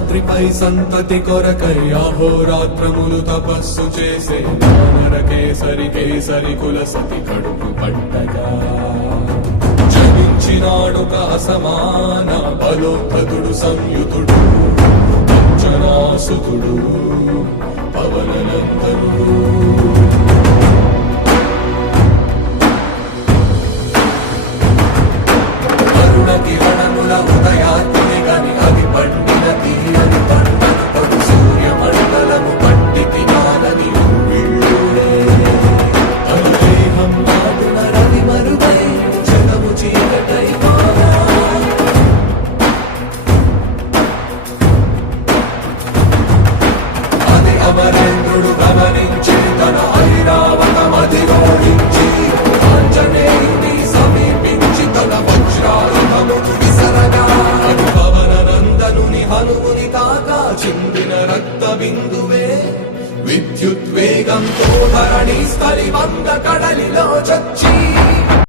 శేషాద్రిపై సంతతి కొరకై అహోరాత్రములు తపస్సు చేసే కేసరి కేసరి కుల సతి కడుపు పట్టగా జనించినాడొక అసమాన బలోద్ధతుడు సంయుతుడు అంజనాసుతుడు పవననందనుడు. కిరణముల ఉదయాత్మి గని అది పండిన తీరని పంటను పడు సూర్యమండలము పట్టి తినాలని అనుదేహం నాటున రవి మరుగై జగము చీకటై మారా. అది అమరేంద్రుడు గమనించి తన ఐరావతమది ఓడించి ఆంజనేయుని సమీపించి తన వజ్రాయుధమును విసరగా అది పవననందనుని హనుముని తాకా చిందిన రక్త బిందువే విద్యుద్వేగంతో ధరణి స్థలి వంద కడలిలో చచ్చి